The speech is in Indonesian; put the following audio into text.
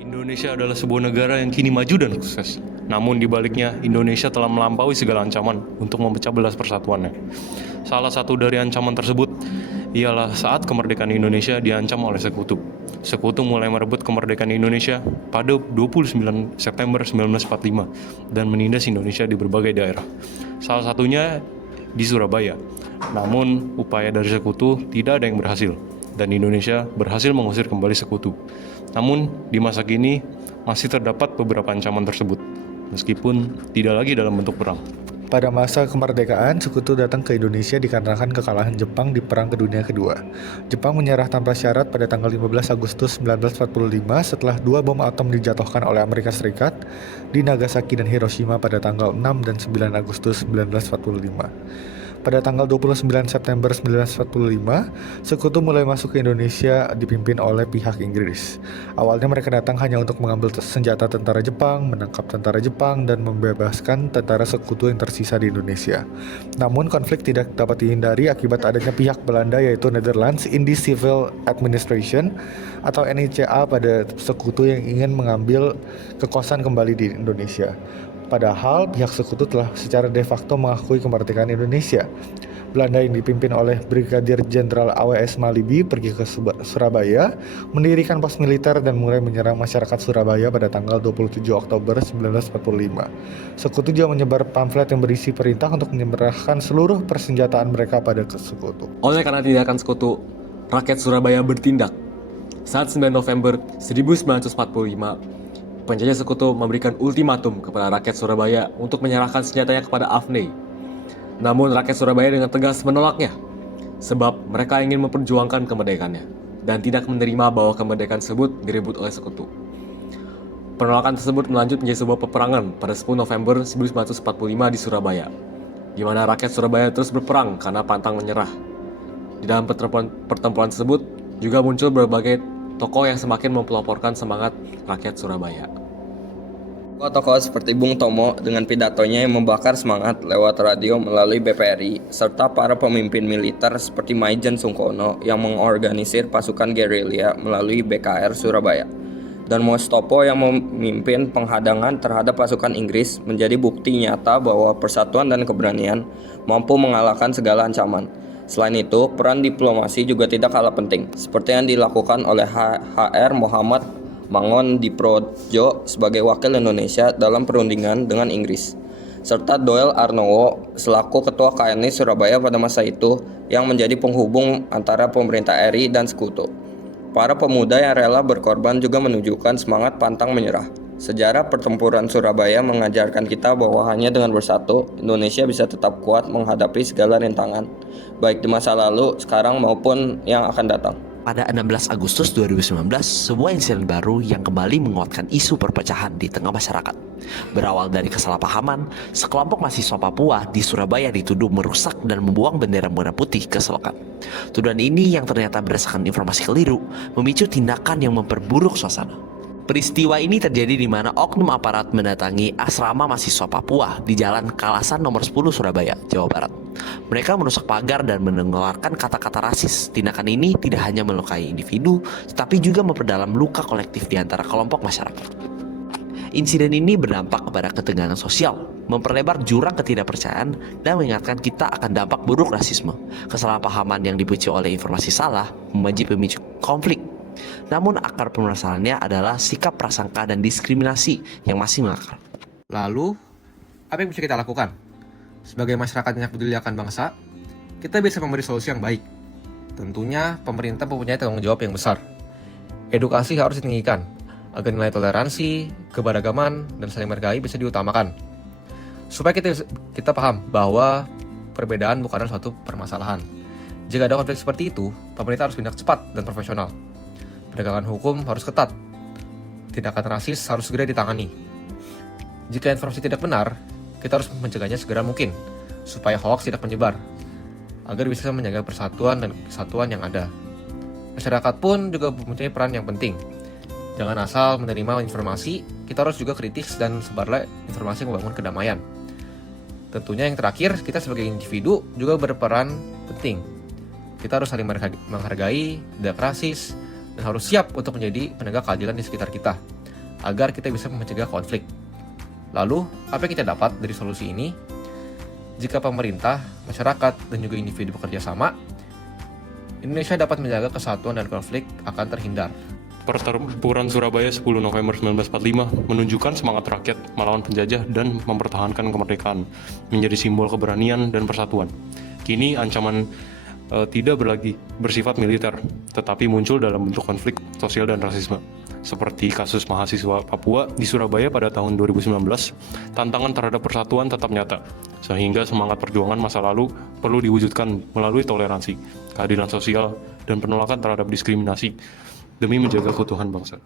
Indonesia adalah sebuah negara yang kini maju dan sukses. Namun di baliknya, Indonesia telah melampaui segala ancaman untuk memecah belah persatuannya. Salah satu dari ancaman tersebut ialah saat kemerdekaan Indonesia diancam oleh sekutu. Sekutu mulai merebut kemerdekaan Indonesia pada 29 September 1945 dan menindas Indonesia di berbagai daerah. Salah satunya di Surabaya. Namun, upaya dari sekutu tidak ada yang berhasil dan Indonesia berhasil mengusir kembali sekutu. Namun, di masa kini masih terdapat beberapa ancaman tersebut, meskipun tidak lagi dalam bentuk perang. Pada masa kemerdekaan, sekutu datang ke Indonesia dikarenakan kekalahan Jepang di Perang Dunia Kedua. Jepang menyerah tanpa syarat pada tanggal 15 Agustus 1945 setelah 2 bom atom dijatuhkan oleh Amerika Serikat di Nagasaki dan Hiroshima pada tanggal 6 dan 9 Agustus 1945. Pada tanggal 29 September 1945, sekutu mulai masuk ke Indonesia dipimpin oleh pihak Inggris. Awalnya mereka datang hanya untuk mengambil senjata tentara Jepang, menangkap tentara Jepang, dan membebaskan tentara sekutu yang tersisa di Indonesia. Namun konflik tidak dapat dihindari akibat adanya pihak Belanda yaitu Netherlands Indies Civil Administration atau NICA pada sekutu yang ingin mengambil kekuasaan kembali di Indonesia. Padahal pihak sekutu telah secara de facto mengakui kemerdekaan Indonesia. Belanda yang dipimpin oleh Brigadir Jenderal AWS Malibi pergi ke Surabaya, mendirikan pos militer dan mulai menyerang masyarakat Surabaya pada tanggal 27 Oktober 1945. Sekutu juga menyebar pamflet yang berisi perintah untuk menyerahkan seluruh persenjataan mereka pada sekutu. Oleh karena tindakan sekutu, rakyat Surabaya bertindak. Saat 9 November 1945, penjajah sekutu memberikan ultimatum kepada rakyat Surabaya untuk menyerahkan senjatanya kepada Afne. Namun rakyat Surabaya dengan tegas menolaknya, sebab mereka ingin memperjuangkan kemerdekaannya dan tidak menerima bahwa kemerdekaan tersebut direbut oleh sekutu. Penolakan tersebut melanjut menjadi sebuah peperangan pada 10 November 1945 di Surabaya, di mana rakyat Surabaya terus berperang karena pantang menyerah. Di dalam pertempuran tersebut juga muncul berbagai tokoh yang semakin mempeloporkan semangat rakyat Surabaya. Tokoh-tokoh seperti Bung Tomo dengan pidatonya yang membakar semangat lewat radio melalui BPRI, serta para pemimpin militer seperti Maijen Sungkono yang mengorganisir pasukan gerilya melalui BKR Surabaya, dan Mustopo yang memimpin penghadangan terhadap pasukan Inggris menjadi bukti nyata bahwa persatuan dan keberanian mampu mengalahkan segala ancaman. Selain itu, peran diplomasi juga tidak kalah penting, seperti yang dilakukan oleh HR Muhammad Mangun Diprojo sebagai wakil Indonesia dalam perundingan dengan Inggris, serta Doel Arnowo selaku ketua KNI Surabaya pada masa itu yang menjadi penghubung antara pemerintah RI dan sekutu. Para pemuda yang rela berkorban juga menunjukkan semangat pantang menyerah. Sejarah pertempuran Surabaya mengajarkan kita bahwa hanya dengan bersatu, Indonesia bisa tetap kuat menghadapi segala rintangan, baik di masa lalu, sekarang maupun yang akan datang. Pada 16 Agustus 2019, sebuah insiden baru yang kembali menguatkan isu perpecahan di tengah masyarakat. Berawal dari kesalahpahaman, sekelompok mahasiswa Papua di Surabaya dituduh merusak dan membuang bendera merah putih ke selokan. Tuduhan ini yang ternyata berdasarkan informasi keliru, memicu tindakan yang memperburuk suasana. Peristiwa ini terjadi di mana oknum aparat mendatangi asrama mahasiswa Papua di Jalan Kalasan nomor 10 Surabaya, Jawa Barat. Mereka merusak pagar dan mengeluarkan kata-kata rasis. Tindakan ini tidak hanya melukai individu, tetapi juga memperdalam luka kolektif di antara kelompok masyarakat. Insiden ini berdampak kepada ketegangan sosial, memperlebar jurang ketidakpercayaan, dan mengingatkan kita akan dampak buruk rasisme. Kesalahpahaman yang dipicu oleh informasi salah menjadi pemicu konflik. Namun akar permasalahannya adalah sikap prasangka dan diskriminasi yang masih mengakar. Lalu, apa yang bisa kita lakukan? Sebagai masyarakat yang peduli akan bangsa, kita bisa memberi solusi yang baik. Tentunya, pemerintah mempunyai tanggung jawab yang besar. Edukasi harus ditinggikan, agar nilai toleransi, keberagaman, dan saling menghargai bisa diutamakan. Supaya kita paham bahwa perbedaan bukanlah suatu permasalahan. Jika ada konflik seperti itu, pemerintah harus tindak cepat dan profesional. Penegakan hukum harus ketat. Tindakan rasis harus segera ditangani. Jika informasi tidak benar, kita harus mencegahnya segera mungkin, supaya hoax tidak menyebar, agar bisa menjaga persatuan dan kesatuan yang ada. Masyarakat pun juga mempunyai peran yang penting. Jangan asal menerima informasi, kita harus juga kritis dan sebarlah informasi yang membangun kedamaian. Tentunya yang terakhir, kita sebagai individu juga berperan penting. Kita harus saling menghargai, tidak rasis, dan harus siap untuk menjadi penegak keadilan di sekitar kita. agar kita bisa mencegah konflik. Lalu, apa yang kita dapat dari solusi ini? Jika pemerintah, masyarakat, dan juga individu bekerja sama, Indonesia dapat menjaga kesatuan dan konflik akan terhindar. Pertempuran Surabaya 10 November 1945 menunjukkan semangat rakyat melawan penjajah dan mempertahankan kemerdekaan, menjadi simbol keberanian dan persatuan. Kini ancaman tidak lagi bersifat militer, tetapi muncul dalam bentuk konflik sosial dan rasisme. Seperti kasus mahasiswa Papua di Surabaya pada tahun 2019, tantangan terhadap persatuan tetap nyata, sehingga semangat perjuangan masa lalu perlu diwujudkan melalui toleransi, keadilan sosial, dan penolakan terhadap diskriminasi demi menjaga keutuhan bangsa.